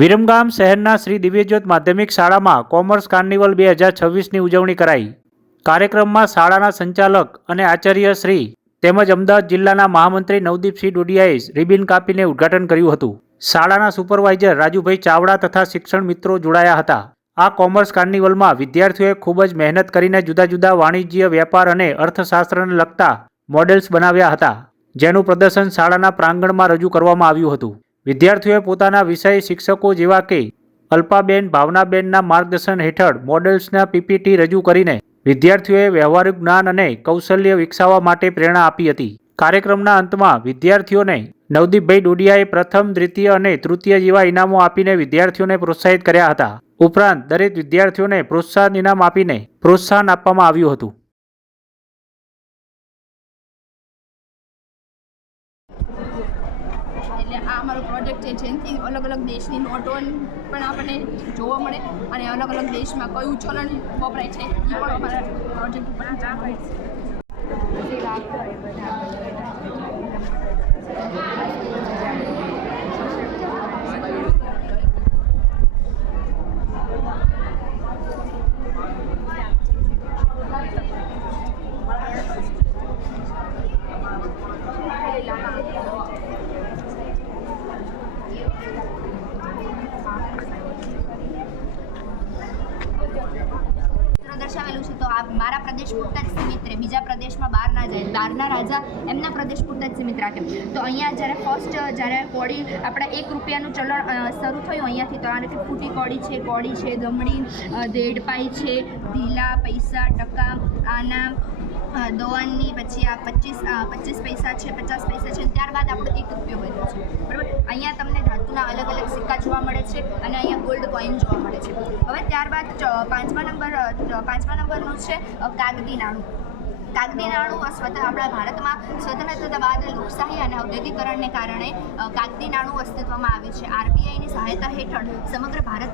વિરમગામ શહેરના શ્રી દિવ્યજ્યોત માધ્યમિક શાળામાં કોમર્સ કાર્નિવલ 2026ની ઉજવણી કરાઈ। કાર્યક્રમમાં શાળાના સંચાલક અને આચાર્ય શ્રી તેમજ અમદાવાદ જિલ્લાના મહામંત્રી નવદીપસિંહ ડોડિયાએ રિબિન કાપીને ઉદ્ઘાટન કર્યું હતું। શાળાના સુપરવાઇઝર રાજુભાઈ ચાવડા તથા શિક્ષણ મિત્રો જોડાયા હતા। આ કોમર્સ કાર્નિવલમાં વિદ્યાર્થીઓએ ખૂબ જ મહેનત કરીને જુદા જુદા વાણિજ્ય, વેપાર અને અર્થશાસ્ત્રને લગતા મોડેલ્સ બનાવ્યા હતા, જેનું પ્રદર્શન શાળાના પ્રાંગણમાં રજૂ કરવામાં આવ્યું હતું। વિદ્યાર્થીઓએ પોતાના વિષય શિક્ષકો જેવા કે અલ્પાબેન, ભાવનાબેનના માર્ગદર્શન હેઠળ મોડેલ્સના પીપીટી રજૂ કરીને વિદ્યાર્થીઓએ વ્યવહારિક જ્ઞાન અને કૌશલ્ય વિકસાવવા માટે પ્રેરણા આપી હતી। કાર્યક્રમના અંતમાં વિદ્યાર્થીઓને નવદીપભાઈ ડોડિયાએ પ્રથમ, દ્વિતીય અને તૃતીય જેવા ઇનામો આપીને વિદ્યાર્થીઓને પ્રોત્સાહિત કર્યા હતા। ઉપરાંત દરેક વિદ્યાર્થીઓને પ્રોત્સાહન ઇનામ આપીને પ્રોત્સાહન આપવામાં આવ્યું હતું। એટલે આ અમારો પ્રોજેક્ટ છે, જેનાથી અલગ અલગ દેશની નોટો પણ આપણને જોવા મળે અને અલગ અલગ દેશમાં કયું ચલણ વપરાય છે એ પણ અમારા પ્રોજેક્ટ ઉપર જાણકારી દર્શાવેલું છે। તો આ મારા પ્રદેશ પૂરતા જ સીમિત રહે, બીજા પ્રદેશમાં બહાર ના જાય, બહારના રાજા એમના પ્રદેશ પૂરતા જ સીમિત રાખે। તો અહીંયા જ્યારે કોડી આપણા 1 રૂપિયાનું ચલણ શરૂ થયું અહીંયાથી, તો આ ફૂટી કોડી છે, ગમડી, દેડપાઈ છે, ઢીલા, પૈસા, ટકા, આના, દોવાની, પછી આ 25 પૈસા છે, 50 પૈસા છે, ત્યારબાદ આપણો 1 રૂપિયો બન્યો છે, બરાબર। અહીંયા તમને ધાતુના અલગ અલગ સિક્કા જોવા મળે છે અને અહીંયા ગોલ્ડ કોઈન જોવા મળે છે। હવે ત્યારબાદ 5મા નંબરનું છે કાગદી નાણું। કાગદી નાણું આપણા ભારતમાં સ્વતંત્રતા બાદ લોકશાહી અને ઔદ્યોગિકરણને કારણે કાગદી નાણું અસ્તિત્વમાં આવ્યું છે। આરબીઆઈની સહાયતા હેઠળ સમગ્ર ભારત